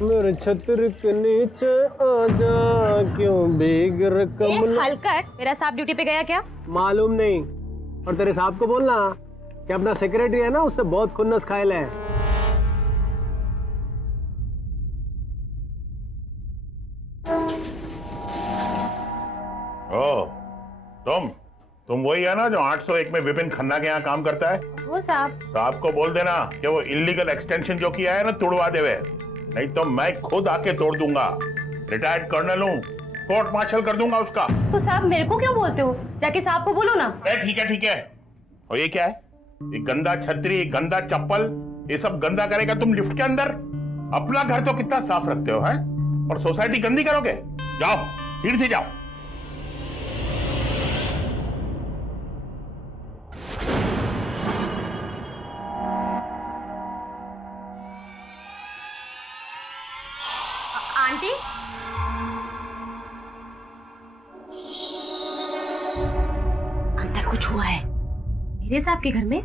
मेरे छत्र के नीचे आजा, क्यों भीग रकम। हलकर, मेरा साहब ड्यूटी पे गया क्या? मालूम नहीं। और तेरे साहब को बोलना कि अपना सेक्रेटरी है ना, उससे बहुत खुन्नस खायल है। ओ, तुम वही है ना जो 801 में विपिन खन्ना के यहाँ काम करता है? वो साहब। साहब को बोल देना कि वो इलीगल एक्सटेंशन जो किया है ना, तोड़वा देवे, नहीं तो मैं खुद आके तोड़ दूंगा। रिटायर्ड कर्नल हूँ, कोर्ट मार्शल कर दूंगा उसका। तो साहब मेरे को क्यों बोलते हो? जाके साहब को बोलो ना। ठीक है ठीक है। और ये क्या है? ये गंदा छतरी, गंदा चप्पल, ये सब गंदा करेगा तुम लिफ्ट के अंदर? अपना घर तो कितना साफ रखते हो, है? और सोसाइटी गंदी करोगे? जाओ, सीट से जाओ। आंटी, अंदर कुछ हुआ है मेरे साहब के घर में।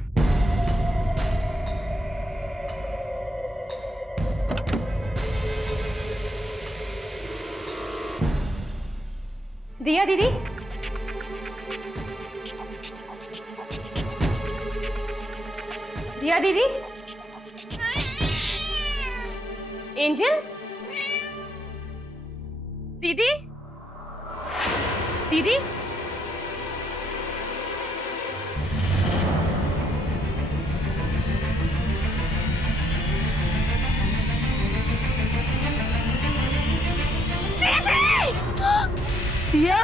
दिया दीदी, दिया दीदी, एंजल दीदी, दीदी, दिया।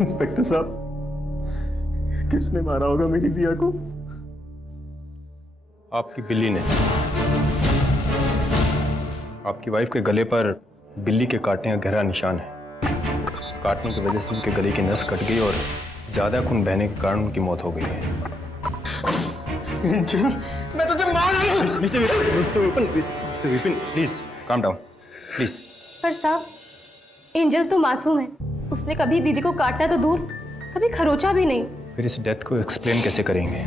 इंस्पेक्टर साहब, किसने मारा होगा मेरी दिया को? आपकी बिल्ली ने। आपकी वाइफ के गले पर बिल्ली के काटने का गहरा निशान है। काटने की वजह से उनके गले की नस कट गई और ज्यादा खून बहने के कारण उनकी मौत हो गई है। मैं तुझे मार रही हूं। Mister Vipin, please calm down, please. पर साहब, एंजल तो मासूम है, उसने कभी दीदी को काटना तो दूर, कभी खरोचा भी नहीं। फिर इस डेथ को एक्सप्लेन कैसे करेंगे?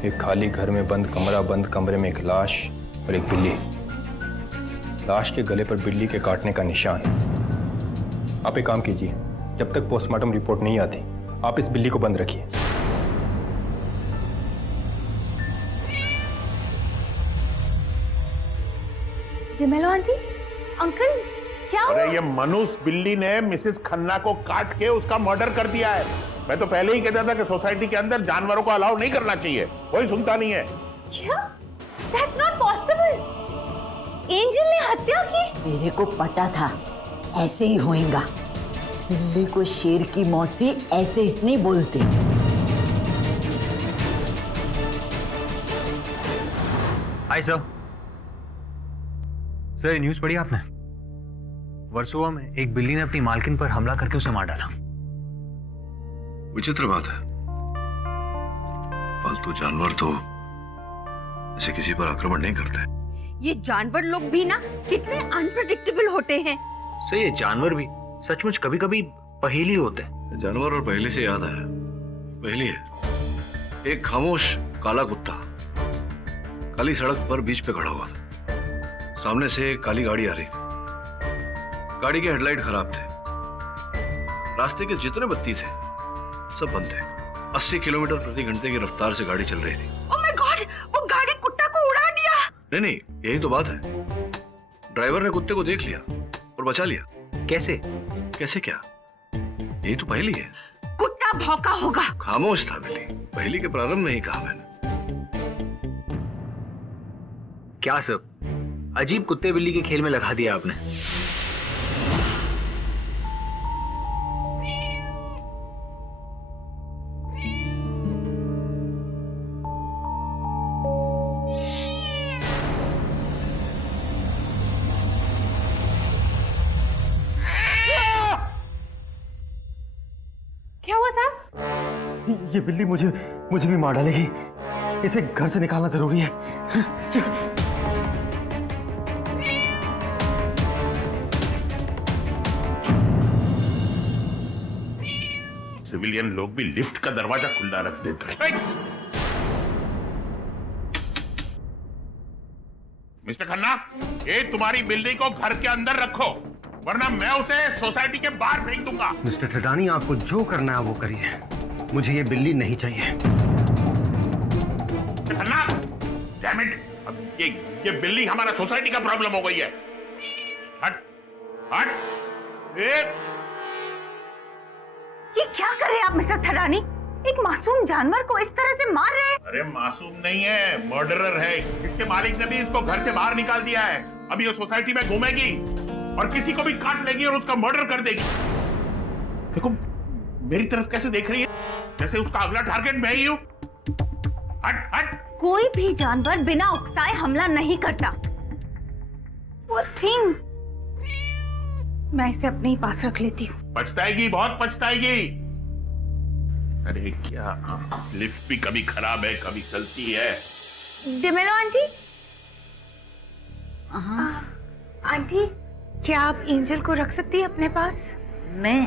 एक खाली घर में बंद कमरा, बंद कमरे में एक लाश और एक बिल्ली। लाश के गले पर बिल्ली के काटने का निशान। आप एक काम कीजिए, जब तक पोस्टमार्टम रिपोर्ट नहीं आती आप इस बिल्ली को बंद रखिए। जिमेलो आंटी, अंकल क्या हुआ? अरे ये मनुष्य बिल्ली ने मिसेस खन्ना को काट के उसका मर्डर कर दिया है। मैं तो पहले ही कहता था कि सोसाइटी के अंदर जानवरों को अलाउ नहीं करना चाहिए, कोई सुनता नहीं है। क्या? That's not possible. एंजल ने हत्या की? मेरे को पता था ऐसे ही होएगा। बिल्ली को शेर की मौसी ऐसे ही नहीं बोलते। Hi sir. सर, न्यूज़ पढ़ी आपने? वर्सोवा में एक बिल्ली ने अपनी मालकिन पर हमला करके उसे मार डाला। विचित्र बात है, पालतू जानवर तो ऐसे किसी पर आक्रमण नहीं करते। ये जानवर लोग भी ना कितने अनप्रेडिक्टेबल होते हैं। सही है, जानवर भी सचमुच कभी कभी पहेली होते हैं। जानवर और पहले से याद आया, पहली है। एक खामोश काला कुत्ता काली सड़क पर बीच पे खड़ा हुआ था। सामने से एक काली गाड़ी आ रही थी। गाड़ी के हेडलाइट खराब थे। रास्ते के जितने बत्ती थे सब बंद थे। 80 किलोमीटर प्रति घंटे की रफ्तार से गाड़ी चल रही थी। ओह माय गॉड, वो गाड़ी कुत्ता को उड़ा दिया। नहीं, यही तो बात है। ड्राइवर ने कुत्ते को देख लिया और बचा लिया। कैसे? कैसे क्या? यही तो पहेली है। कुत्ता भौंका होगा। खामोश था बिल्ली। पहेली के प्रारंभ में ही कहा मैंने। क्या सर, अजीब कुत्ते बिल्ली के खेल में लगा दिया आपने। क्या हुआ साहब? ये बिल्ली मुझे भी मार डालेगी। इसे घर से निकालना जरूरी है। सिविलियन लोग भी लिफ्ट का दरवाजा खुला रख देते हैं। मिस्टर खन्ना, ये तुम्हारी बिल्डिंग को घर के अंदर रखो, वरना मैं उसे सोसाइटी के बाहर फेंक दूंगा। मिस्टर ठटानी, आपको जो करना है वो करिए, मुझे ये बिल्ली नहीं चाहिए। मिस्टर खन्ना, डैम इट, अब ये बिल्ली हमारा सोसाइटी का प्रॉब्लम हो गई है। हट हट। ये क्या कर रहे हैं आप मिस्टर थरानी? एक मासूम जानवर को इस तरह से मार रहे हैं। अरे मासूम नहीं है, मर्डरर है। इसके मालिक ने भी इसको घर से बाहर निकाल दिया है। अभी ये सोसाइटी में घूमेगी और किसी को भी काट लेगी और उसका मर्डर कर देगी। देखो मेरी तरफ कैसे देख रही है, जैसे उसका अगला टारगेट मैं ही हूं। हट हट। कोई भी जानवर बिना उकसाए हमला नहीं करता। वो थिंग, मैं इसे अपने ही पास रख लेती हूँ। पछताएगी, बहुत पछताएगी। अरे क्या, लिफ्ट भी कभी खराब है कभी चलती है। डिमेलो आंटी, आंटी क्या आप एंजल को रख सकती है अपने पास? मैं?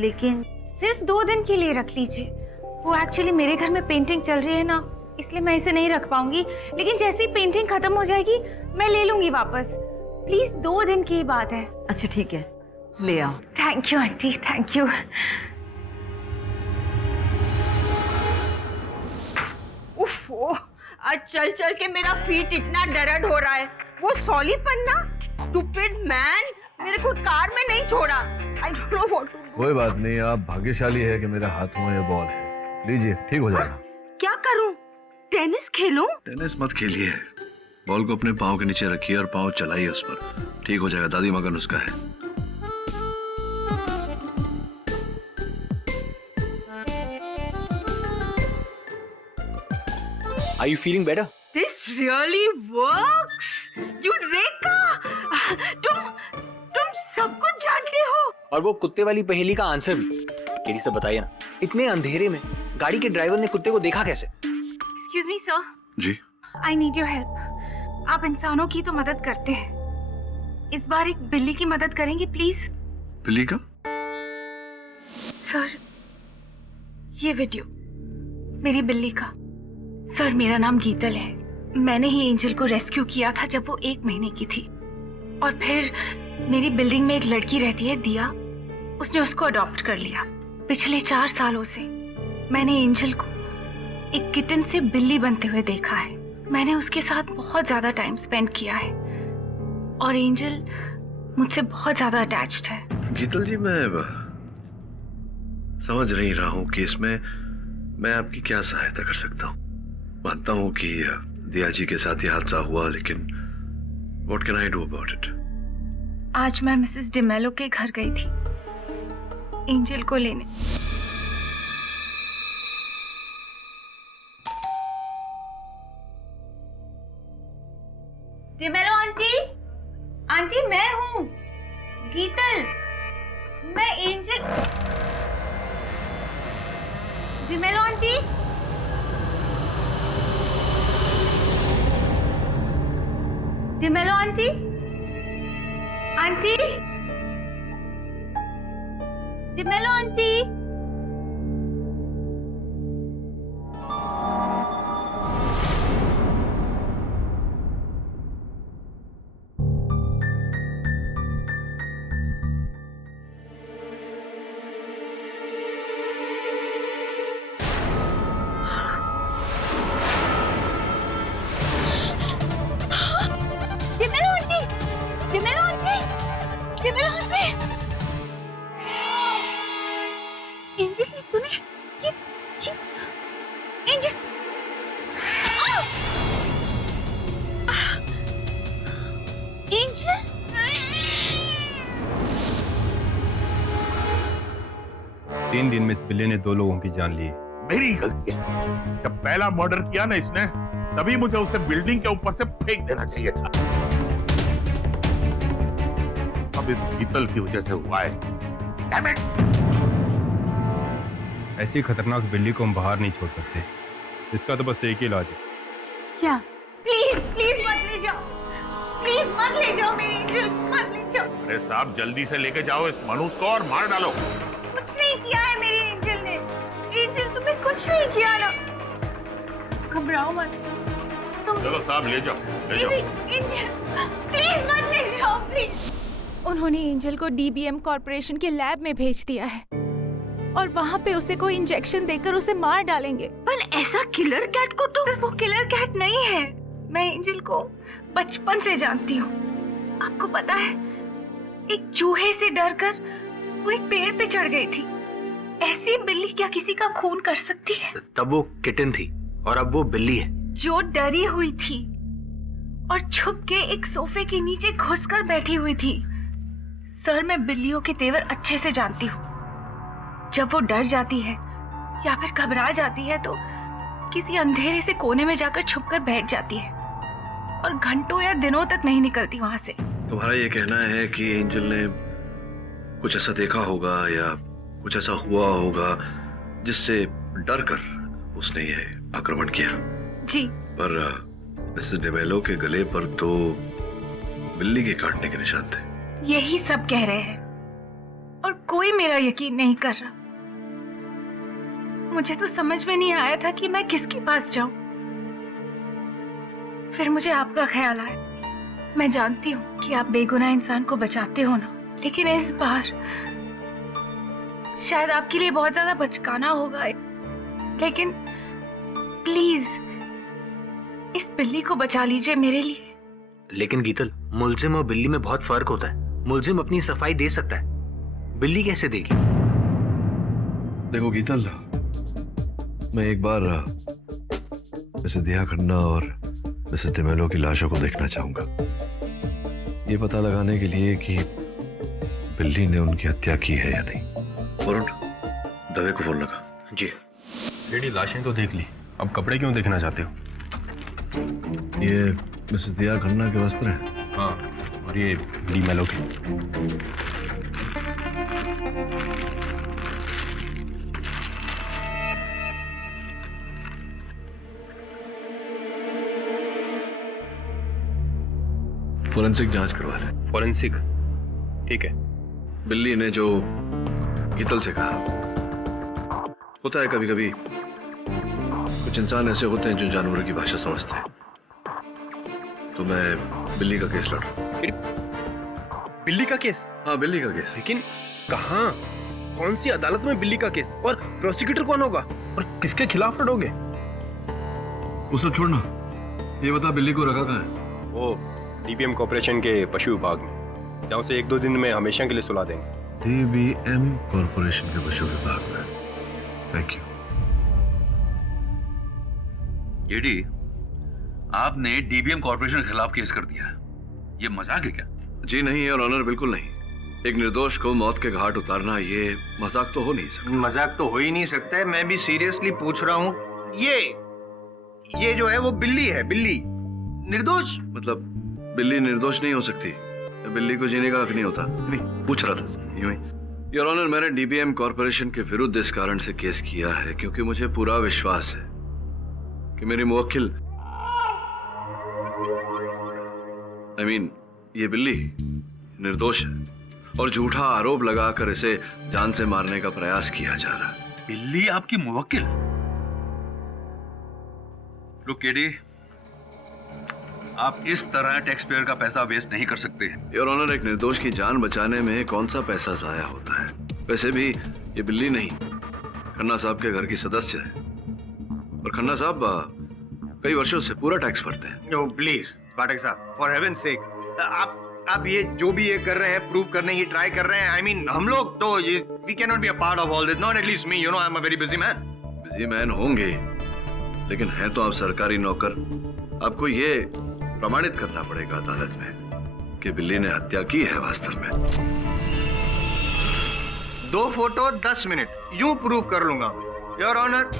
लेकिन सिर्फ 2 दिन के लिए रख लीजिए। वो एक्चुअली मेरे घर में पेंटिंग चल रही है ना, इसलिए मैं इसे नहीं रख पाऊंगी। लेकिन जैसे ही पेंटिंग खत्म हो जाएगी मैं ले लूंगी वापस। प्लीज 2 दिन की बात है। अच्छा ठीक है, ले आओ। Thank you aunty, thank you. उफ, आज चल चल के मेरा फीट इतना दर्द हो रहा है। वो सॉलिड पन्ना, स्टूपिड मैन, मेरे को कार में नहीं छोड़ा। I don't know what to do. कोई बात नहीं, आप भाग्यशाली है कि मेरे हाथों में ये बॉल है। लीजिए, ठीक हो जाएगा। क्या करूं? टेनिस खेलूं? टेनिस मत खेलिए, बॉल को अपने पाँव के नीचे रखिए और पाँव चलाइए उस पर। ठीक हो जाएगा, दादी माँ का नुस्खा है। Are you feeling better? This really works. Eureka! तुम सब कुछ जानते हो। और वो कुत्ते वाली पहेली का आंसर भी। केरी से बताइए ना, इतने अंधेरे में गाड़ी के ड्राइवर ने कुत्ते को देखा कैसे? Excuse me, sir. Ji, I need your help. आप इंसानों की तो मदद करते हैं, इस बार एक बिल्ली की मदद करेंगे प्लीज? बिल्ली का? सर, ये वीडियो मेरी बिल्ली का। सर, मेरा नाम गीतल है। मैंने ही एंजल को रेस्क्यू किया था जब वो 1 महीने की थी। और फिर मेरी बिल्डिंग में एक लड़की रहती है, दिया, उसने उसको अडॉप्ट कर लिया। पिछले 4 सालों से मैंने एंजल को एक किटन से बिल्ली बनते हुए देखा है। मैंने उसके साथ बहुत ज्यादा टाइम स्पेंड किया है और एंजल मुझसे बहुत ज्यादा अटैच्ड है। गीतल जी, मैं समझ नहीं रहा हूँ कि इसमें मैं आपकी क्या सहायता कर सकता हूँ। मानता हूँ कि दिया जी के साथ ये हादसा हुआ, लेकिन what can I do about it? आज मैं मिसेस डिमेलो के घर गई थी एंजल को लेने। डिमेलो आंटी, आंटी मैं हूँ गीतल, मैं angel. D'Mello aunty, D'Mello aunty, aunty, D'Mello aunty. तीन दिन में इस बिल्ली ने 2 लोगों की जान ली। मेरी गलती है, जब पहला मर्डर किया ना इसने, तभी मुझे उसे बिल्डिंग के ऊपर से फेंक देना चाहिए था। अब इस गीतल की वजह से हुआ है। Damn it! ऐसी खतरनाक बिल्ली को हम बाहर नहीं छोड़ सकते। इसका तो बस एक ही इलाज है। क्या? प्लीज प्लीज मत ले जाओ, प्लीज मत ले जाओ मेरी एंजल, मत ले जाओ। अरे साहब, जल्दी से लेके जाओ इस मनुष्य को और मार डालो। कुछ नहीं किया है मेरी एंजल तुमने कुछ नहीं किया ना। घबराओ मत। तुम चलो साहब ले जाओ, ले जाओ। एंजल, प्लीज मत ले जाओ प्लीज। उन्होंने एंजल को डीबीएम कॉर्पोरेशन के लैब में भेज दिया है और वहाँ पे उसे कोई इंजेक्शन देकर उसे मार डालेंगे। पर ऐसा किलर कैट को तो वो किलर कैट नहीं है। मैं एंजल को बचपन से जानती हूँ। आपको पता है, एक चूहे से डरकर वो एक पेड़ पे चढ़ गई थी। ऐसी बिल्ली क्या किसी का खून कर सकती है? तब वो किटन थी और अब वो बिल्ली है। जो डरी हुई थी और छुप के एक सोफे के नीचे घुसकर बैठी हुई थी। सर, मैं बिल्लियों के तेवर अच्छे से जानती हूँ। जब वो डर जाती है या फिर घबरा जाती है तो किसी अंधेरे से कोने में जाकर छुपकर बैठ जाती है और घंटों या दिनों तक नहीं निकलती वहां से। तुम्हारा ये कहना है कि एंजल ने कुछ ऐसा देखा होगा या कुछ ऐसा हुआ होगा जिससे डर कर उसने ये आक्रमण किया? जी। पर मिसेस डेमेलो के गले पर तो बिल्ली के काटने के निशान थे। यही सब कह रहे हैं और कोई मेरा यकीन नहीं कर रहा। मुझे तो समझ में नहीं आया था कि मैं किसके पास जाऊं। फिर मुझे आपका ख्याल आया। मैं जानती हूँ कि आप बेगुनाह इंसान को बचाते हो ना, लेकिन इस बार शायद आपके लिए बहुत ज्यादा बचकाना होगा, लेकिन प्लीज इस बिल्ली को बचा लीजिए मेरे लिए। लेकिन गीतल, मुलजिम और बिल्ली में बहुत फर्क होता है। मुलजिम अपनी सफाई दे सकता है, बिल्ली कैसे देगी? देखो गीतल, मैं एक बार मिसेस दिया खन्ना और मिसेस डेमेलो की लाशों को देखना चाहूंगा, ये पता लगाने के लिए कि बिल्ली ने उनकी हत्या की है या नहीं। वरुण, दवे को फोन लगा। जी। लेडी, लाशें तो देख ली, अब कपड़े क्यों देखना चाहते हो? ये मिसेस दिया खन्ना के वस्त्र हैं। हाँ, और ये डेमेलो के। फोरेंसिक जांच करवा रहे। फॉरेंसिक, ठीक है। बिल्ली ने जो गीतल से कहा, होता है कभी कभी कुछ इंसान ऐसे होते हैं जो जानवरों की भाषा समझते हैं। तो मैं बिल्ली का केस लड़ रहा हूं। बिल्ली का केस? हाँ, बिल्ली का केस। लेकिन कहाँ, कौन सी अदालत में बिल्ली का केस? और प्रोसिक्यूटर कौन होगा और किसके खिलाफ लड़ोगे? वो सब छोड़ना, ये बता बिल्ली को रखा कहाँ है? वो डीबीएम कॉर्पोरेशन के पशु विभाग में, जहाँ से 1-2 दिन में हमेशा के लिए सुला देंगे। डीबीएम कॉर्पोरेशन के पशु विभाग में। Thank you. जेडी, आपने डीबीएम कॉर्पोरेशन के खिलाफ केस कर दिया। ये मजाक है क्या? जी नहीं और ऑनर, बिल्कुल नहीं। एक निर्दोष को मौत के घाट उतारना ये मजाक तो हो नहीं सकता। मजाक तो हो ही नहीं सकता है। मैं भी सीरियसली पूछ रहा हूँ। ये जो है वो बिल्ली है, बिल्ली निर्दोष। मतलब बिल्ली निर्दोष नहीं हो सकती? बिल्ली को जीने का हक नहीं होता? नहीं, पूछ रहा था यूं ही। योर ऑनर, मैंने डीबीएम कॉर्पोरेशन के विरुद्ध इस कारण से केस किया है क्योंकि मुझे पूरा विश्वास है कि मेरी मुवक्किल ये बिल्ली निर्दोष है और झूठा आरोप लगाकर इसे जान से मारने का प्रयास किया जा रहा है। बिल्ली आपकी मुवक्किल? लुक केडी, आप इस तरह टैक्स पेयर का पैसा वेस्ट नहीं कर सकते हैं। योर ऑनर, एक निर्दोष की जान बचाने में कौन सा पैसा जाया होता है? वैसे भी ये बिल्ली नहीं, खन्ना साहब के घर की सदस्य है और खन्ना साहब कई वर्षों से पूरा टैक्स भरते हैं। नो प्लीज पाठक साहब, फॉर हेवन सेक, आप ये जो भी ये कर रहे हैं, प्रूव करने की ट्राई कर रहे हैं। आई मीन हम लोग तो ये we can not be a part of all this, not at least me, you know, I am a very busy man. Busy man होंगे, लेकिन हैं तो आप सरकारी नौकर। आपको ये प्रमाणित करना पड़ेगा अदालत में कि बिल्ली ने हत्या की है वास्तव में। 2 फोटो 10 मिनट यूं प्रूव कर लूंगा योर ऑनर।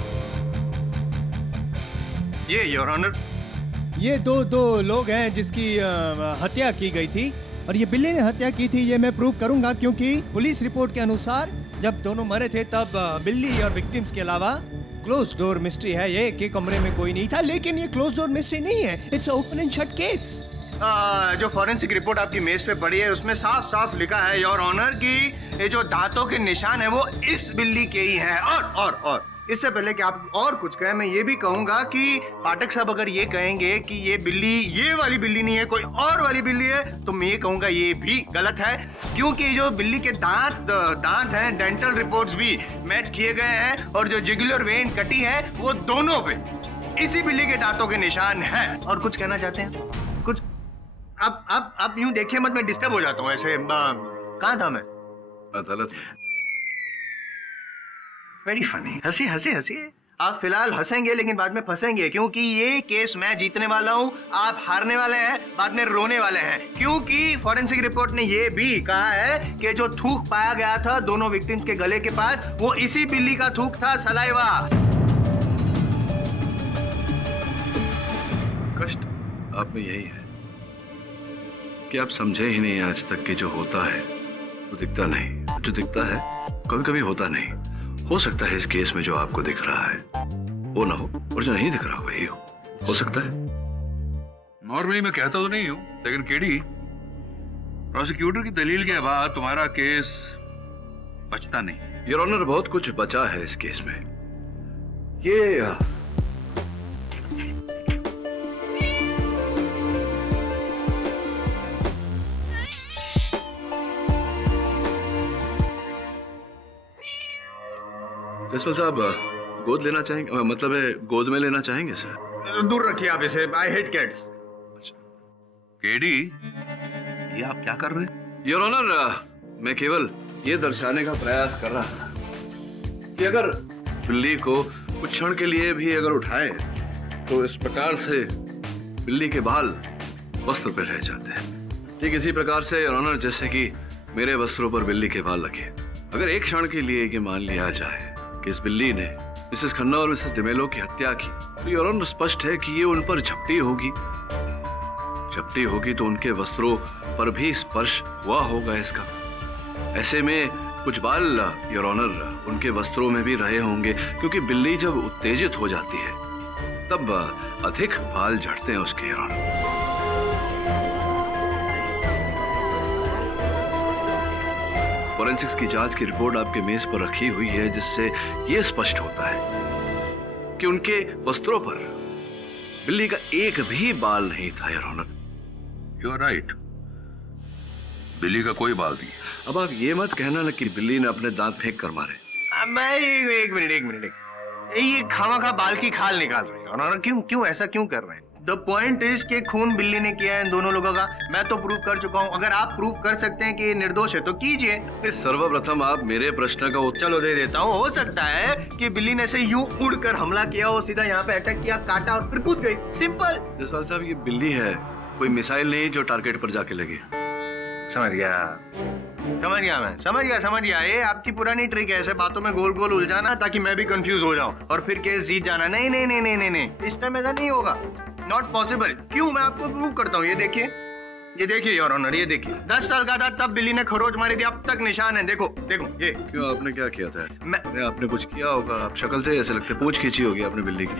ये योर ऑनर, ये दो लोग हैं जिसकी हत्या की गई थी और ये बिल्ली ने हत्या की थी, ये मैं प्रूव करूंगा क्योंकि पुलिस रिपोर्ट के अनुसार जब दोनों मरे थे तब बिल्ली और विक्टिम्स के अलावा क्लोज डोर मिस्ट्री है ये कि कमरे में कोई नहीं था। लेकिन ये क्लोज डोर मिस्ट्री नहीं है, it's open and shut case. जो फॉरेंसिक रिपोर्ट आपकी मेज पे पड़ी है उसमें साफ साफ लिखा है योर ऑनर कि ये जो दांतों के निशान है वो इस बिल्ली के ही हैं। और इससे पहले कि आप और कुछ कहें, मैं ये भी कहूंगा कि पाठक साहब अगर ये कहेंगे कि ये बिल्ली ये वाली बिल्ली नहीं है, कोई और वाली बिल्ली है, तो मैं ये कहूंगा ये भी गलत है, क्योंकि जो बिल्ली के दांत हैं, डेंटल रिपोर्ट्स भी मैच किए गए हैं और जो जुगुलर वेन कटी है वो दोनों पे इसी बिल्ली के दांतों के निशान है। और कुछ कहना चाहते हैं? कुछ अब यूं देखिए मत, मैं डिस्टर्ब हो जाता हूँ ऐसे। कहाँ था मैं? अदालत में। Very funny. हंसी आप फिलहाल हंसेंगे लेकिन बाद में फंसेंगे, क्योंकि ये केस मैं जीतने वाला हूँ, आप हारने वाले हैं, बाद में रोने वाले हैं, क्योंकि फॉरेंसिक रिपोर्ट ने ये भी कहा है कि जो थूक पाया गया था दोनों विक्टिम्स के गले के पास वो इसी बिल्ली का थूक था, सलाइवा। कष्ट आप में यही है कि आप समझे ही नहीं आज तक कि जो होता है वो दिखता नहीं, जो दिखता है कभी होता नहीं। हो सकता है इस केस में जो आपको दिख रहा है वो ना हो, और जो नहीं दिख रहा वही हो सकता है। नॉर्मली मैं कहता तो नहीं हूं, लेकिन केडी, प्रोसिक्यूटर की दलील के बाद तुम्हारा केस बचता नहीं। योर ऑनर, बहुत कुछ बचा है इस केस में। ये जसवाल साहब गोद लेना चाहेंगे, मतलब है गोद में लेना चाहेंगे सर? दूर रखिए आप इसे, आई हेट कैट्स। केडी, ये आप क्या कर रहे हैं? योर ऑनर, मैं केवल ये दर्शाने का प्रयास कर रहा था कि अगर बिल्ली को कुछ क्षण के लिए भी अगर उठाए तो इस प्रकार से बिल्ली के बाल वस्त्र पर रह जाते हैं। ठीक इसी प्रकार से योर ऑनर, जैसे कि मेरे वस्त्रों पर बिल्ली के बाल लगे, अगर एक क्षण के लिए ये मान लिया जाए कि इस बिल्ली ने मिसेस खन्ना और मिसेस डिमेलो की हत्या की, तो योर ऑनर स्पष्ट है कि ये उन पर झपटी होगी तो उनके वस्त्रों पर भी स्पर्श हुआ होगा इसका। ऐसे में कुछ बाल योर ऑनर उनके वस्त्रों में भी रहे होंगे, क्योंकि बिल्ली जब उत्तेजित हो जाती है तब अधिक बाल झड़ते हैं उसके योर ऑनर। फॉरेंसिक्स की जांच की रिपोर्ट आपके मेज पर रखी हुई है, जिससे यह स्पष्ट होता है कि उनके वस्त्रों पर बिल्ली का एक भी बाल नहीं था your honour. You are right, बिल्ली का कोई बाल नहीं। अब आप ये मत कहना ना कि बिल्ली ने अपने दांत फेंक कर मारे। मैं एक मिनट ये खामा बाल की खाल निकाल रहे हैं योर ऑनर। क्यों ऐसा क्यों कर रहे हैं? द पॉइंट इज कि खून बिल्ली ने किया है इन दोनों लोगों का। मैं तो प्रूव कर चुका हूं, अगर आप प्रूव कर सकते हैं कि ये निर्दोष है तो कीजिए। सर्वप्रथम आप मेरे प्रश्न का उत्तर चलो दे देता हूं। हो सकता है कि बिल्ली ने से यूं उड़कर हमला किया हो, सीधा यहाँ पे अटैक किया, काटा और फिर कूद गई, सिंपल। जसवाल साहब, ये बिल्ली है, कोई मिसाइल नहीं जो टारगेट पर जाके लगे। समझ गया। ये आपकी पुरानी ट्रिक है, ऐसे बातों में गोल गोल उलझाना ताकि मैं भी कंफ्यूज हो जाऊं और फिर केस जीत जाना। नहीं, इस टाइम ऐसा नहीं होगा, नॉट पॉसिबल। क्यों? मैं आपको प्रूव करता हूँ। ये देखिए योर ऑनर, ये देखिए 10 साल का था तब बिल्ली ने खरोच मारी थी, अब तक निशान है, देखो ये। क्यों, आपने क्या किया था? आपने कुछ किया होगा, आप शक्ल से ऐसे लगते, पूंछ खींची होगी आपने बिल्ली की।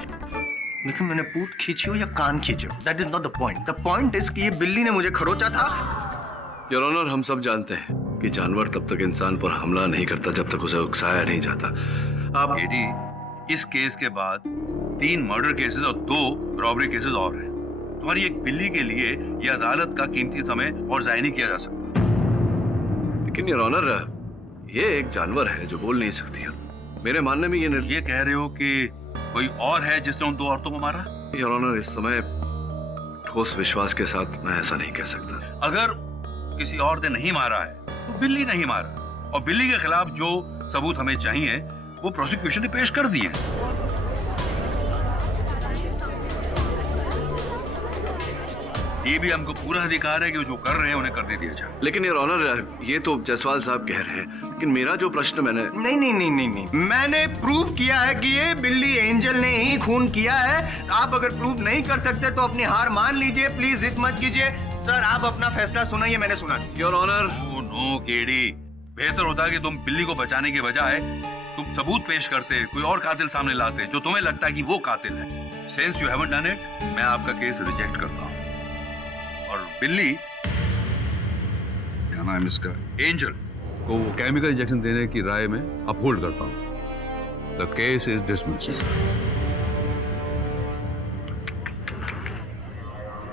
लेकिन मैंने पूंछ खींची हो या कान खींचे हो, that is not the point. The point is कि ये बिल्ली ने मुझे खरोचा था। योर ऑनर, हम सब जानते हैं कि जानवर तब तक इंसान पर हमला नहीं करता जब तक उसे उकसाया नहीं जाता। आप केडी, इस केस के बाद 3 मर्डर केसेस और 2 रॉबरी केसेस और हैं। तुम्हारी एक बिल्ली के लिए यह अदालत का कीमती समय और जाया नहीं किया जा सकता। लेकिन योर ऑनर, ये एक जानवर है जो बोल नहीं सकती है। मेरे मानने में ये कह रहे हो कि कोई और है जिसने उन 2 औरतों को मारा? योर ऑनर, इस समय ठोस विश्वास के साथ मैं ऐसा नहीं कह सकता। अगर किसी और ने नहीं मारा है तो बिल्ली नहीं मारा, और बिल्ली के खिलाफ जो सबूत हमें चाहिए वो प्रोसिक्यूशन ने पेश कर दिए। ये भी हमको पूरा अधिकार है कि जो कर रहे हैं उन्हें कर दे दिया जाए। लेकिन योर ऑनर, ये तो जसवाल साहब कह रहे हैं, लेकिन मेरा जो प्रश्न नहीं, मैंने प्रूव किया है कि ये बिल्ली एंजल ने ही खून किया है। आप अगर प्रूव नहीं कर सकते तो अपनी हार मान लीजिए, प्लीज जिद मत कीजिए। सर, आप अपना फैसला सुनाइए, मैंने सुना। योर ऑनर, नो केडी, बेहतर होता कि तुम बिल्ली को बचाने के बजाय तुम सबूत पेश करते, कोई और कातिल सामने लाते जो तुम्हें लगता है कि वो कातिल है। Since you haven't done it, मैं आपका केस रिजेक्ट करता हूं और बिल्ली, क्या नाम इसका, एंजल को केमिकल इंजेक्शन देने की राय में अपहोल्ड करता हूं। The case is dismissed.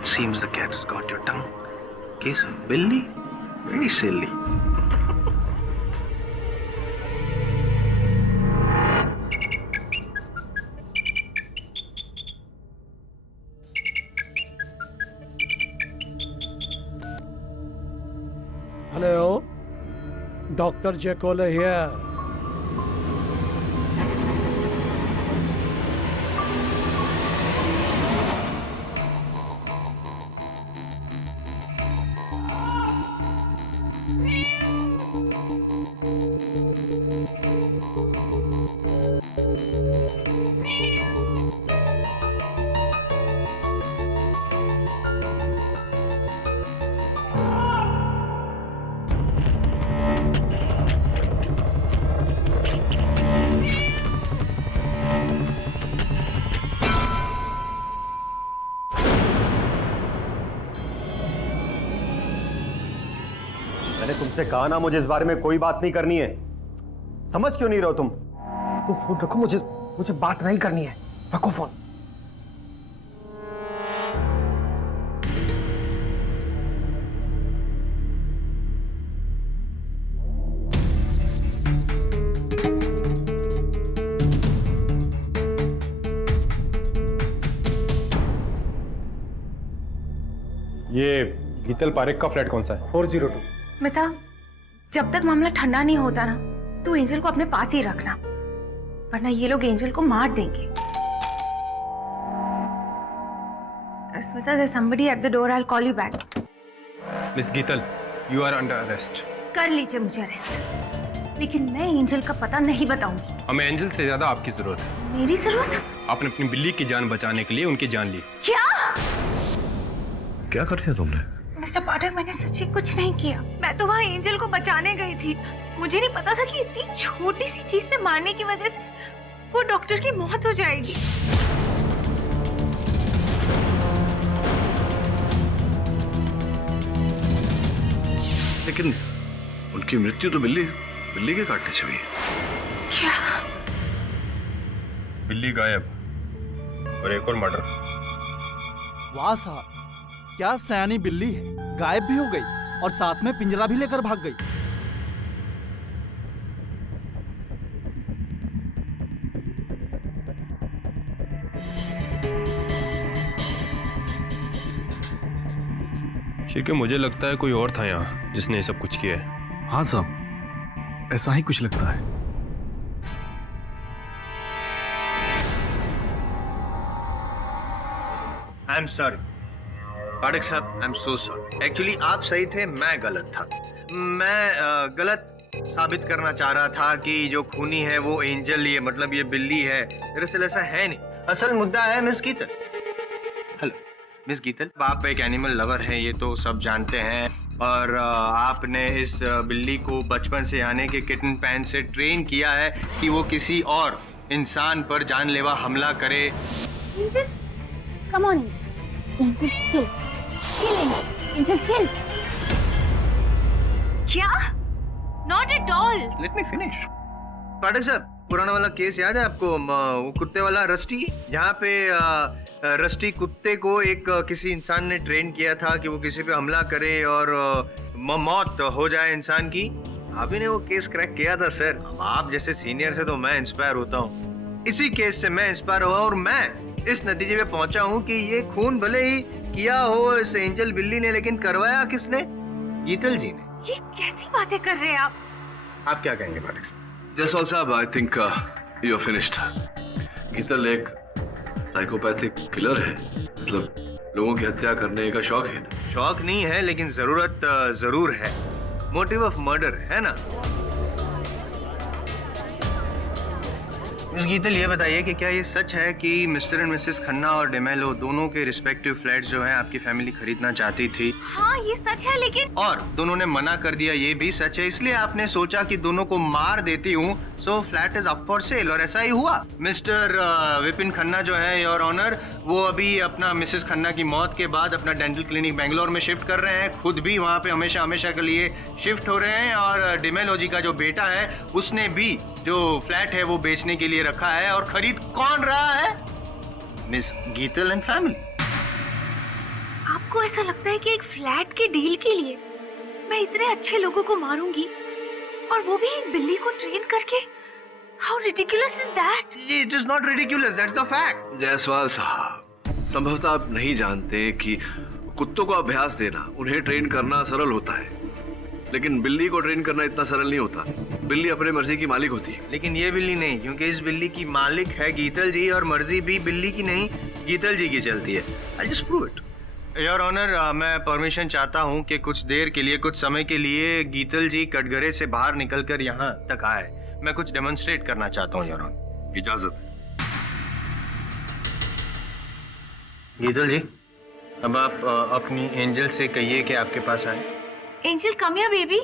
Seems the cat has got your tongue. Case of Billy? Very silly. Hello, Dr. Jekyll here. मैंने तुमसे कहा ना मुझे इस बारे में कोई बात नहीं करनी है। समझ क्यों नहीं रहे हो तुम? फोन रखो, मुझे बात नहीं करनी है। रखो फोन। ये गीतल पारेख का फ्लैट कौन सा है? 402। मिता, जब तक मामला ठंडा नहीं होता ना, तू एंजल को अपने पास ही रखना, वरना ये लोग एंजल को मार देंगे। Smita, there's somebody at the door. I'll call you back. Miss Geetal, you are under arrest. कर लीजिए मुझे अरेस्ट, लेकिन मैं एंजल का पता नहीं बताऊंगी। हमें एंजल से ज्यादा आपकी जरूरत है। मेरी जरूरत? आपने अपनी बिल्ली की जान बचाने के लिए उनकी जान ली। क्या कर दिया तुमने? मिस्टर पाठक, मैंने सच्ची कुछ नहीं किया। मैं तो वहाँ एंजल को बचाने गई थी। मुझे नहीं पता था कि इतनी छोटी सी चीज से मारने की वजह से वो डॉक्टर की मौत हो जाएगी। लेकिन उनकी मृत्यु तो बिल्ली के काटने से हुई है। क्या? बिल्ली गायब और एक और मर्डर। वाह साहब, क्या सयानी बिल्ली है, गायब भी हो गई और साथ में पिंजरा भी लेकर भाग गई। ठीक है, मुझे लगता है कोई और था यहाँ जिसने ये सब कुछ किया है। हाँ साहब, ऐसा ही कुछ लगता है। आई एम सॉरी पाठक साहब, I am so sorry. Actually आप सही थे, मैं गलत था। मैं गलत साबित करना चाह रहा था कि जो खूनी है वो एंजल, ये मतलब ये बिल्ली है। दरअसल ऐसा है नहीं। असल मुद्दा है मिस गीतल। हेलो मिस गीतल, आप एक एनिमल लवर हैं, ये तो सब जानते हैं। और आपने इस बिल्ली को बचपन से यानी कि किटन पैन से ट्रेन किया है कि वो किसी और इंसान पर जानलेवा हमला करे। Come on, Angel, kill. Kill, Angel, kill. क्या? Not at all. Let me finish. पाठक साहब, पुराना वाला केस याद है आपको, वो कुत्ते वाला रस्टी, जहाँ पे रस्टी कुत्ते को एक किसी इंसान ने ट्रेन किया था कि वो किसी पे हमला करे और मौत हो जाए इंसान की। आप ही ने वो केस क्रैक किया था सर। आप जैसे सीनियर से तो मैं इंस्पायर होता हूँ। इसी केस से मैं इंस्पायर हुआ और मैं इस नतीजे पे पहुंचा हूँ कि ये खून भले ही किया हो इस एंजल बिल्ली ने, लेकिन करवाया किसने? गीतल जी ने। ये कैसी बातें कर रहे हैं आप? आप क्या कहेंगे पाठक साहब? जसवाल साहब, I think you are finished. Geetal एक साइकोपैथिक किलर है, मतलब लोगों की हत्या करने का शौक है। शौक नहीं है, लेकिन जरूरत जरूर है। मोटिव ऑफ मर्डर है ना? मिस गीतल, ये बताइए कि क्या ये सच है कि मिस्टर एंड मिसेस खन्ना और डेमेलो दोनों के रिस्पेक्टिव फ्लैट्स जो हैं आपकी फैमिली खरीदना चाहती थी? हाँ, ये सच है, लेकिन और दोनों ने मना कर दिया, ये भी सच है। इसलिए आपने सोचा कि दोनों को मार देती हूँ सो flat is up for sale और ऐसा ही हुआ। मिस्टर विपिन खन्ना जो है योर ऑनर, वो अभी अपना मिसेस खन्ना की मौत के बाद अपना डेंटल क्लिनिक बेंगलोर में शिफ्ट कर रहे हैं, खुद भी वहाँ पे हमेशा हमेशा के लिए शिफ्ट हो रहे हैं और डिमेलोजी का जो बेटा है उसने भी जो फ्लैट है वो बेचने के लिए रखा है। और खरीद कौन रहा है? Miss Geetal and family. आपको ऐसा लगता है कि एक फ्लैट के डील के लिए मैं इतने अच्छे लोगों को मारूंगी और वो भी एक बिल्ली को ट्रेन करके? How ridiculous is that? It is not ridiculous, that's the fact. Jaiswal साहब, संभवतः आप नहीं जानते कि कुत्तों को अभ्यास देना, उन्हें ट्रेन करना सरल होता है, लेकिन बिल्ली को ट्रेन करना इतना सरल नहीं होता। बिल्ली अपने मर्जी की मालिक होती है। लेकिन ये बिल्ली नहीं, क्योंकि इस बिल्ली की मालिक है गीतल जी और मर्जी भी बिल्ली की नहीं गीतल जी की चलती है। I'll just prove it. Your honour, मैं परमिशन चाहता हूँ कि कुछ देर के लिए, कुछ समय के लिए गीतल जी कटघरे से बाहर निकलकर यहाँ तक आए। मैं कुछ डेमोन्स्ट्रेट करना चाहता हूँ योर ऑनर। इजाजत। गीतल जी, अब आप अपनी एंजल से कहिए कि आपके पास आए। Angel, come here baby.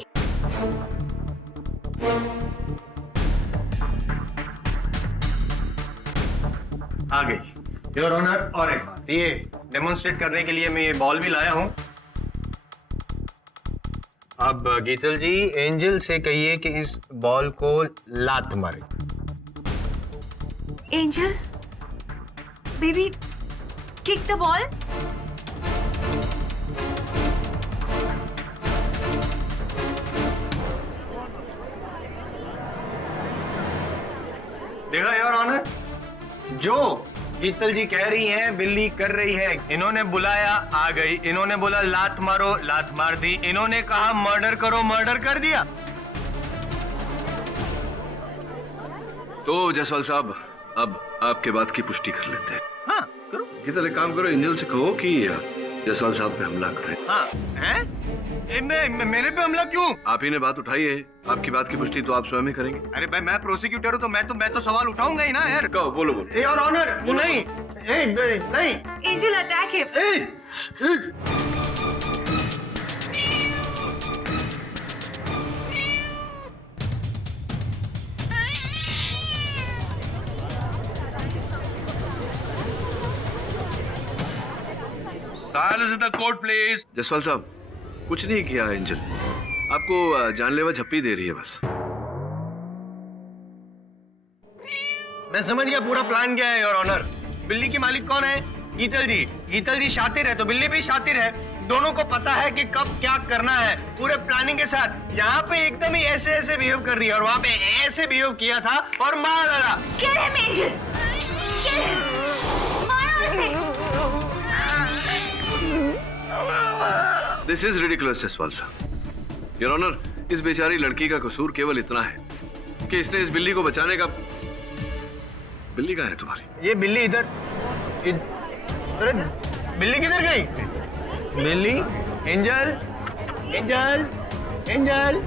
आ गई योर ऑनर। और एक बात, ये डेमोन्स्ट्रेट करने के लिए मैं ये बॉल भी लाया हूं। अब गीतल जी, एंजल से कहिए कि इस बॉल को लात मारे। Angel baby, kick the ball. देखा योर ऑनर, जो गीतल जी कह रही हैं बिल्ली कर रही है। इन्होंने बुलाया, आ गई। इन्होंने बोला लात मारो, लात मार दी। इन्होंने कहा मर्डर करो, मर्डर कर दिया। तो जायसवाल साहब, अब आपके बात की पुष्टि कर लेते हैं। हाँ करो। गीतल, एक काम करो, एंजल से कहो कि जायसवाल साहब पे हमला करें। हाँ हैं? मेरे पे हमला क्यों? आप ही ने बात उठाई है, आपकी बात की पुष्टि तो आप स्वयं ही करेंगे। अरे भाई, मैं प्रोसिक्यूटर हूँ तो मैं तो सवाल उठाऊंगा ही ना यार। कहो, बोलो बोलो। योर ऑनर, नहीं नहीं। Angel, attack him. Silence in the court, please. Jaiswal साहब, कुछ नहीं किया एंजल, आपको जानलेवा झप्पी दे रही है बस। मैं समझ गया पूरा प्लान क्या है योर ऑनर। बिल्ली की मालिक कौन है? गीतल जी। गीतल जी शातिर है तो बिल्ली भी शातिर है। दोनों को पता है कि कब क्या करना है, पूरे प्लानिंग के साथ। यहाँ पे एकदम ही ऐसे ऐसे बिहेव कर रही है और वहाँ पे ऐसे बिहेव किया था और मार डाला। Kill him, Angel. Kill him. मारो उसे। दिस इज रिडिकुलस जायसवाल साहब। योर ऑनर, इस बेचारी लड़की का कसूर केवल इतना है कि इसने इस बिल्ली को बचाने का। बिल्ली कहाँ है तुम्हारी? ये बिल्ली इधर। अरे बिल्ली किधर गई? बिल्ली, एंजल, एंजल, एंजल,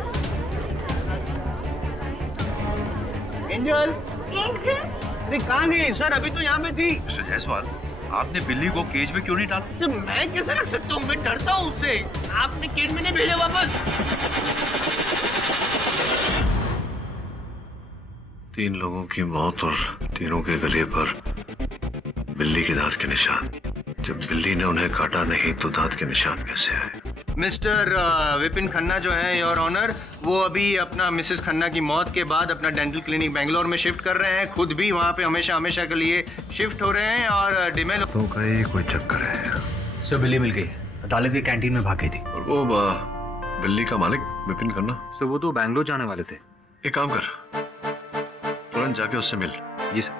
एंजल, अरे कहाँ गई सर? अभी तो यहाँ पे थी। मिस्टर जायसवाल, आपने बिल्ली को केज में क्यों नहीं डाला? तो मैं कैसे रख सकता हूँ? मैं डरता हूँ उससे। आपने केज में नहीं भेजा वापस? 3 लोगों की मौत और तीनों के गले पर बिल्ली के दांत के निशान। जब बिल्ली ने उन्हें काटा नहीं तो दांत के निशान कैसे आए? मिस्टर विपिन खन्ना जो है योर ऑनर, वो अभी अपना मिसेस खन्ना की मौत के बाद अपना डेंटल क्लिनिक बेंगलोर में शिफ्ट कर रहे हैं, खुद भी वहाँ पे हमेशा हमेशा के लिए शिफ्ट हो रहे हैं और डिमेल तो कहीं कोई चक्कर है। सर, बिल्ली मिल गई, अदालत की कैंटीन में भाग गई थी। और वो बिल्ली का मालिक विपिन खन्ना? सर, वो तो बैंगलोर जाने वाले थे। एक काम कर, तुरंत जाके उससे मिल। जी सर।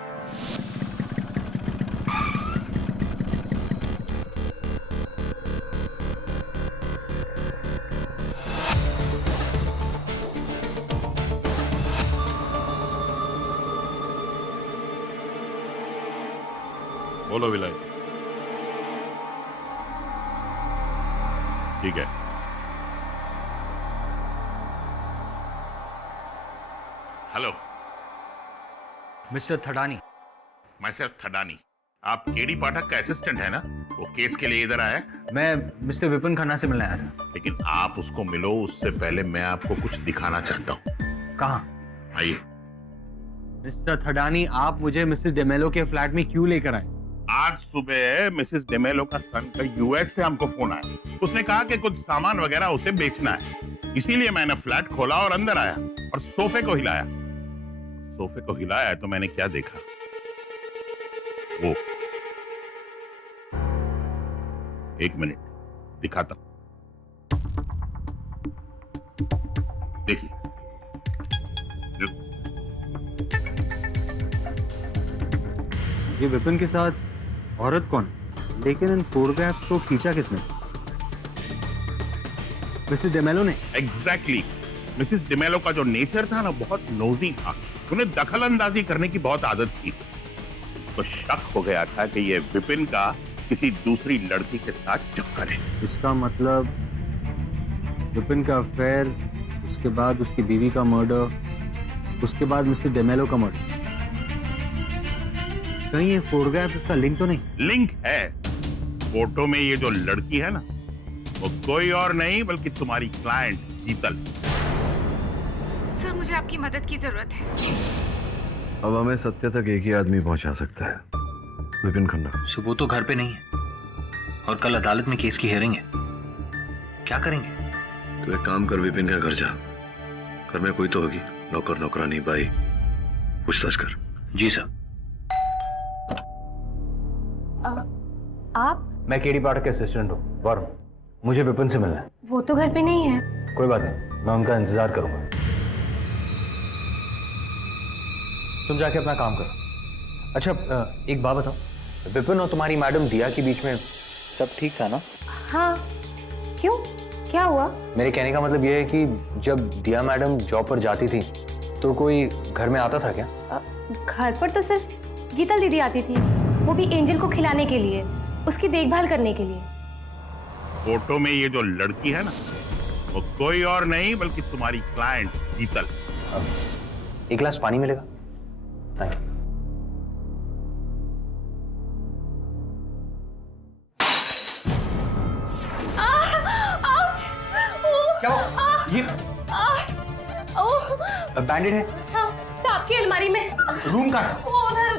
बोलो विलाय। ठीक है। Hello mister Thadani. My self Thadani. आप केडी पाठक का असिस्टेंट है ना? वो केस के लिए इधर आया है। मैं मिस्टर विपिन खन्ना से मिलने आया था। लेकिन आप उसको मिलो उससे पहले मैं आपको कुछ दिखाना चाहता हूँ। कहाँ? आइए। मिस्टर थडानी, आप मुझे मिसेस डेमेलो के फ्लैट में क्यों लेकर आए? आज सुबह मिसेस डेमेलो का सन का यूएस से हमको फोन आया। उसने कहा कि कुछ सामान वगैरह उसे बेचना है, इसीलिए मैंने फ्लैट खोला और अंदर आया और सोफे को हिलाया। सोफे को हिलाया तो मैंने क्या देखा, वो 1 मिनट दिखाता हूं। देखिए, ये विपिन के साथ औरत कौन? लेकिन इन फोटोग्राफ्स को खींचा किसने? मिसेस डेमेलो ने। एग्जैक्टली। मिसेस डेमेलो का जो नेचर था ना, बहुत नोजी था। उन्हें दखल अंदाजी करने की बहुत आदत थी। तो शक हो गया था कि ये विपिन का किसी दूसरी लड़की के साथ चक्कर है। इसका मतलब विपिन का अफेयर, उसके बाद उसकी बीवी का मर्डर, उसके बाद मिसेस डेमेलो का मर्डर। कहीं ये फोटोग्राफ इसका लिंक तो नहीं? लिंक है। फोटो में ये जो लड़की है ना, वो कोई और नहीं बल्कि तुम्हारी क्लाइंट शीतल। सर, मुझे आपकी मदद की जरूरत है। अब हमें सत्य तक एक ही आदमी पहुंचा सकता है, विपिन खन्ना। सो वो तो घर पे नहीं है और कल अदालत में केस की हियरिंग है। क्या करेंगे? तो एक काम कर, विपिन का घर जा। घर में कोई तो होगी, नौकर नौकरानी, भाई, पूछताछ कर। जी सर। आप? मैं केडी पाठक के असिस्टेंट हूँ, वरुण। मुझे विपिन से मिलना है। वो तो घर पे नहीं है। कोई बात नहीं, मैं उनका इंतजार करूंगा। तुम जाके अपना काम करो। अच्छा, एक बात बताओ, विपिन और तुम्हारी मैडम दिया के बीच में सब ठीक था ना? हाँ, क्यों? क्या हुआ? मेरे कहने का मतलब यह है कि जब दिया मैडम जॉब पर जाती थी तो कोई घर में आता था क्या? घर पर तो सिर्फ गीतल दीदी आती थी, वो भी एंजल को खिलाने के लिए, उसकी देखभाल करने के लिए। फोटो में ये जो लड़की है ना, वो कोई और नहीं बल्कि तुम्हारी क्लाइंट गीतल। एक गिलास पानी मिलेगा? Thank you. क्या ये बैंडेड है? हाँ, सांप की अलमारी में। रूम का? वो उधर।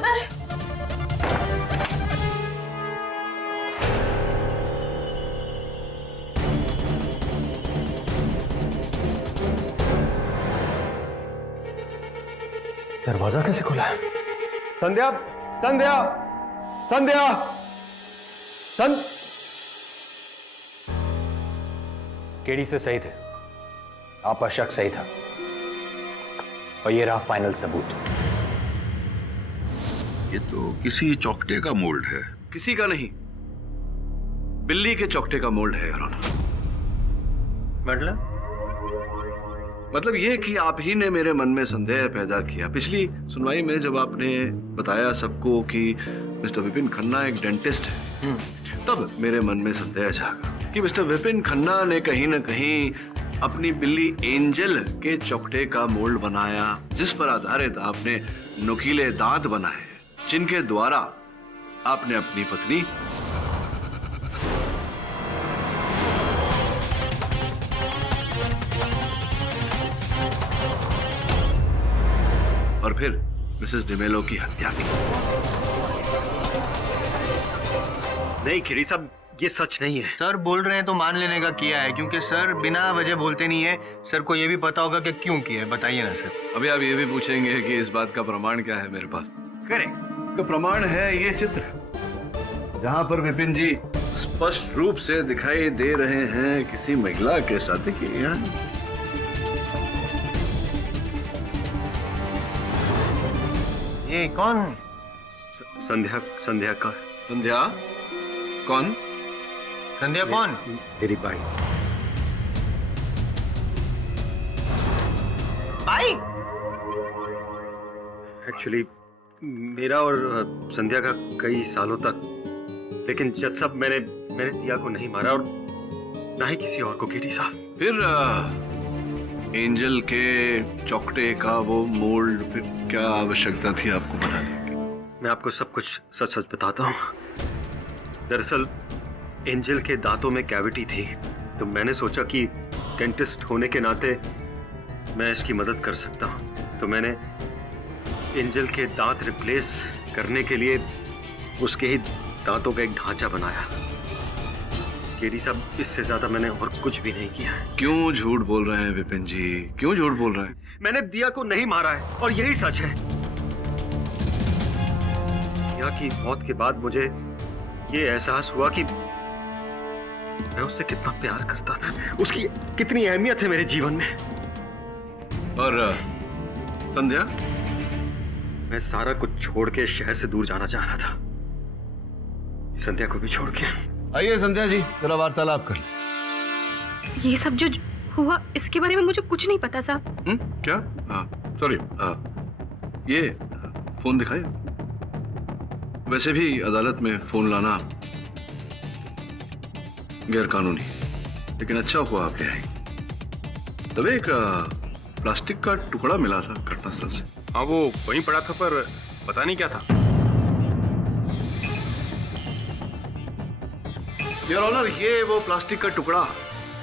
दरवाजा कैसे खुला है? संध्या, संध्या, संध्या, केडी से सही थे, आपका शक सही था, और ये रहा फाइनल सबूत। ये तो किसी चौकटे का मोल्ड है। किसी का नहीं, बिल्ली के चौकटे का मोल्ड है, योर ऑनर। मतलब ये कि आप ही ने मेरे मन में संदेह पैदा किया। पिछली सुनवाई में जब आपने बताया सबको कि मिस्टर विपिन खन्ना एक डेंटिस्ट है, तब मेरे मन में संदेह जागा कि मिस्टर विपिन खन्ना ने कहीं न कहीं अपनी बिल्ली एंजल के चौकटे का मोल्ड बनाया, जिस पर आधारित आपने नुकीले दांत बनाए, जिनके द्वारा आपने अपनी पत्नी और फिर मिसेस डेमेलो की हत्या की। नहीं खिरी साहब, ये सच नहीं है। सर बोल रहे हैं तो मान लेने का किया है, क्योंकि सर बिना वजह बोलते नहीं है। सर को ये भी पता होगा कि क्यों किया है, बताइए ना सर। अभी आप ये भी पूछेंगे कि इस बात का प्रमाण क्या है मेरे पास? करेक्ट। तो प्रमाण है ये चित्र, जहां पर विपिन जी स्पष्ट रूप से दिखाई दे रहे हैं किसी महिला के साथ। ये कौन? संध्या, संध्या का। संध्या कौन? संध्या कौन? मेरी भाई। भाई? एक्चुअली मेरा और संध्या का कई सालों तक, लेकिन जज साहब मैंने दिया को नहीं मारा और ना ही किसी और को। केडी साहब, फिर एंजल के चौकटे का वो मोल्ड फिर क्या आवश्यकता थी आपको बनाने की? मैं आपको सब कुछ सच सच बताता हूँ। दरअसल एंजल के दांतों में कैविटी थी, तो मैंने सोचा कि डेंटिस्ट होने के नाते मैं इसकी मदद कर सकता हूँ। तो मैंने एंजल के दांत रिप्लेस करने के लिए उसके ही दांतों का एक ढांचा बनाया। केडी साहब, इससे ज्यादा मैंने और कुछ भी नहीं किया। क्यों झूठ बोल रहे हैं विपिन जी, क्यों झूठ बोल रहे हैं? मैंने दिया को नहीं मारा है और यही सच है। दिया की मौत के बाद मुझे ये एहसास हुआ कि मैं उससे कितना प्यार करता था, उसकी कितनी अहमियत है मेरे जीवन में। और संध्या? मैं सारा कुछ छोड़ के शहर से दूर जाना चाह रहा था, संध्या को भी छोड़ के। आइए संध्या जी, जरा वार्तालाप कर लें। ये सब जो हुआ इसके बारे में मुझे कुछ नहीं पता साहब। क्या? सॉरी, ये फोन दिखाइए। वैसे भी अदालत में फोन लाना गैर कानूनी, लेकिन अच्छा हुआ आप ले आई। तब एक प्लास्टिक का टुकड़ा मिला था घटनास्थल से। हाँ, वो वहीं पड़ा था, पर पता नहीं क्या था। योर ऑनर, ये वो प्लास्टिक का टुकड़ा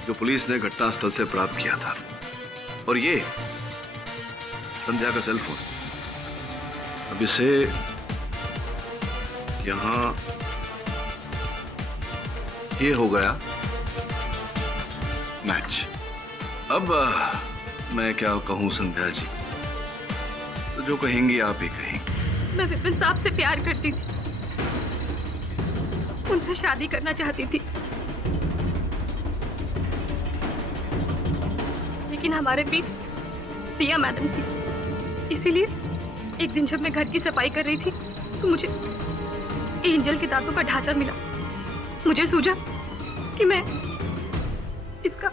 जो पुलिस ने घटनास्थल से प्राप्त किया था, और ये संध्या का सेल फोन। अब इसे यहां ये हो गया मैच। अब मैं क्या कहूं संध्या जी, तो जो कहेंगी आप ही कहेंगी। मैं विपिन साहब से प्यार करती थी, उनसे शादी करना चाहती थी, लेकिन हमारे बीच दिया मैडम थी। इसीलिए एक दिन जब मैं घर की सफाई कर रही थी तो मुझे एंजल के दांतों का ढांचा मिला। मुझे सूझा कि मैं इसका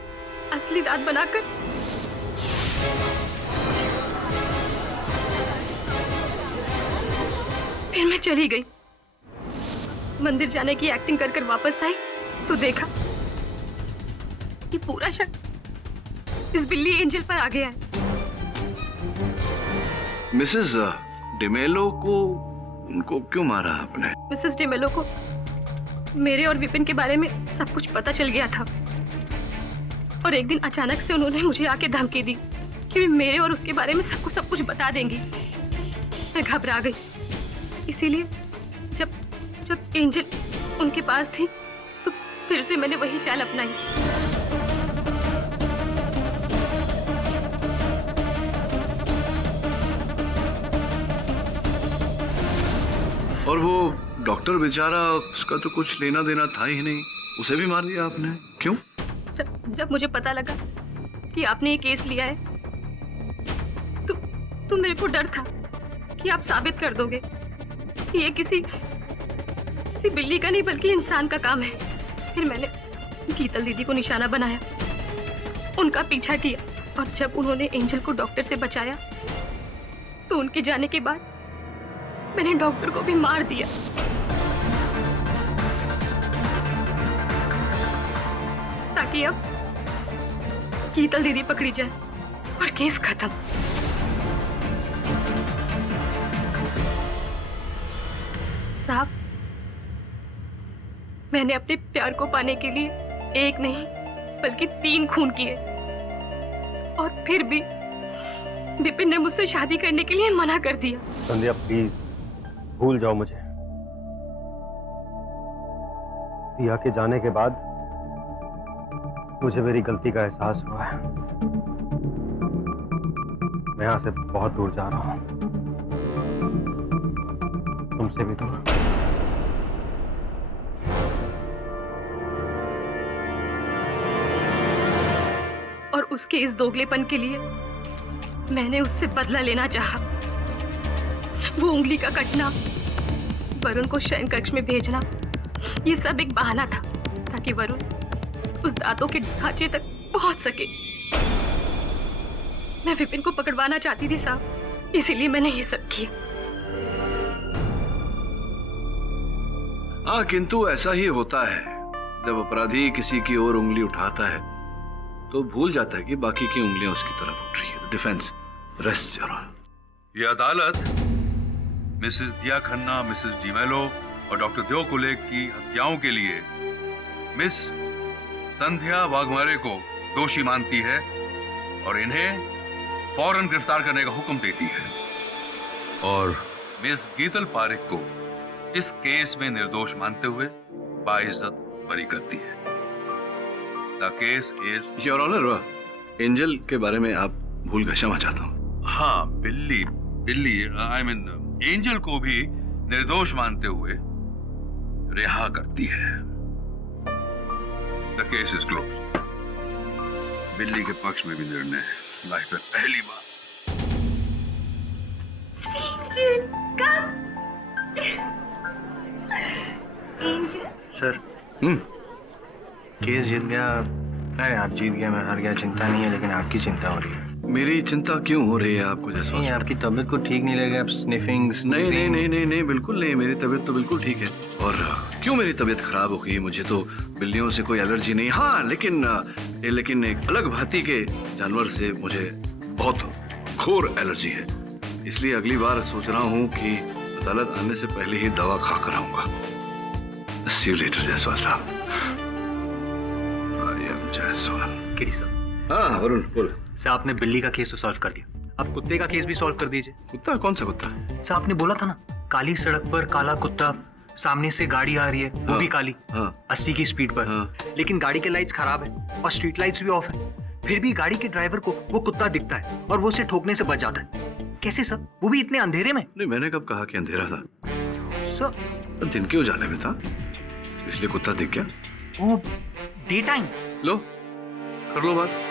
असली दांत बनाकर फिर मैं चली गई। मंदिर जाने की एक्टिंग कर वापस आई तो देखा कि पूरा शक इस बिल्ली एंजल पर आ गया है। मिसेस डिमेलो को उनको क्यों मारा आपने? मिसेस डिमेलो को मेरे और विपिन के बारे में सब कुछ पता चल गया था, और एक दिन अचानक से उन्होंने मुझे आके धमकी दी कि वे मेरे और उसके बारे में सबको सब कुछ बता देंगी। मैं घबरा गई, इसीलिए जब एंजल उनके पास थी तो फिर से मैंने वही चाल अपनाई। और वो डॉक्टर बेचारा, उसका तो कुछ लेना देना था ही नहीं, उसे भी मार दिया आपने। क्यों? जब मुझे पता लगा कि आपने ये केस लिया है तो मेरे को डर था कि आप साबित कर दोगे कि ये किसी बिल्ली का नहीं बल्कि इंसान का काम है। फिर मैंने गीतल दीदी को निशाना बनाया, उनका पीछा किया, और जब उन्होंने एंजल को डॉक्टर से बचाया तो उनके जाने के बाद मैंने डॉक्टर को भी मार दिया। ताकि अब गीतल दीदी पकड़ी जाए और केस खत्म। साहब, मैंने अपने प्यार को पाने के लिए एक नहीं बल्कि 3 खून किए, और फिर भी विपिन ने मुझसे शादी करने के लिए मना कर दिया। संध्या प्लीज भूल जाओ मुझे। दिया के जाने के बाद मुझे मेरी गलती का एहसास हुआ है। मैं यहां से बहुत दूर जा रहा हूं, तुमसे भी दूर। और उसके इस दोगलेपन के लिए मैंने उससे बदला लेना चाहा। वो उंगली का कटना, वरुण को शयन कक्ष में भेजना, ये सब एक बहाना था ताकि वरुण उस दांतों के ढांचे तक पहुंच सके। मैं विपिन को पकड़वाना चाहती थी साहब, इसीलिए मैंने ये सब किया। हाँ, किंतु ऐसा ही होता है जब अपराधी किसी की ओर उंगली उठाता है तो भूल जाता है कि बाकी की उंगलियां उसकी तरफ उठ रही है। Defence rest your honour. ये अदालत मिसेस दिया खन्ना, मिसेस डिमेलो और डॉक्टर देव कुलेक की हत्याओं के लिए मिस संध्या वाघमारे को दोषी मानती है और इन्हें फौरन गिरफ्तार करने का हुक्म देती है। और मिस गीतल पारिक को इस केस में निर्दोष मानते हुए बाइज्जत बरी करती है। The case is your honour, Angel के बारे में आप भूल गए, क्षमा चाहता हूँ। हाँ, बिल्ली आई मीन एंजल को भी निर्दोष मानते हुए रिहा करती है। The case is closed. बिल्ली के पक्ष में भी निर्णय है, लाइफ में पहली बार। सर केस जीत गया। नहीं, आप जीत गया, मैं हार गया, चिंता नहीं है, लेकिन आपकी चिंता हो रही है। मेरी चिंता क्यों हो रही है आपको जैसा? नहीं, आपकी तबीयत को ठीक नहीं लगेगा, आप स्निफिंग। नहीं, बिल्कुल नहीं, मेरी तबीयत तो बिल्कुल ठीक है। और क्यों मेरी तबीयत खराब हो गई? मुझे तो बिल्लियों से कोई एलर्जी नहीं। हाँ, लेकिन एक अलग भांति के जानवर से मुझे बहुत घोर एलर्जी है। इसलिए अगली बार सोच रहा हूँ कि अदालत आने से पहले ही दवा खा कर आऊंगा। See you later, जायसवाल साहब। I am Jaiswal. किरी सर। हाँ, वरुण बोल। सर, आपने बिल्ली का केस तो सॉल्व कर दिया, अब कुत्ते का केस भी सॉल्व कर दीजिए। कुत्ता? कौन सा कुत्ता? सर, आपने बोला था ना, काली सड़क पर काला कुत्ता, सामने से गाड़ी आ रही है, वो हाँ, भी काली, हाँ, 80 की स्पीड पर, हाँ। लेकिन गाड़ी के लाइट्स खराब है और स्ट्रीट लाइट्स भी ऑफ है। फिर भी गाड़ी के ड्राइवर को वो कुत्ता दिखता है और वो उसे ठोकने से बच जाता है। कैसे सर, वो भी इतने अंधेरे में? नहीं, मैंने कब कहा कि अंधेरा था? सर, दिन के उजाले में था, इसलिए कुत्ता दिख गया। वो डे टाइम। लो, कर लो बात।